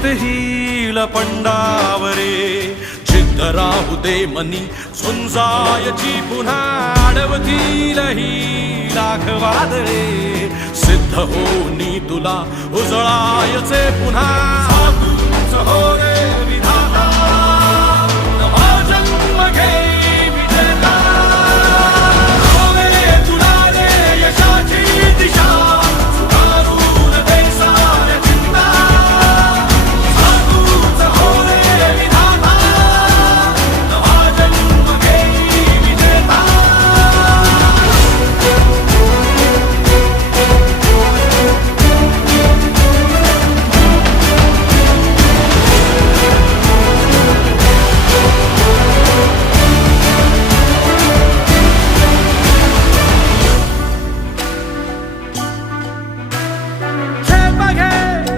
जित हिल पंडावरे जिद्द राहू दे मनी झुंजायची पुन्हा अडवतील ही लाख वादळे सिद्ध होनी तुला उजळायचे पुन्हा हो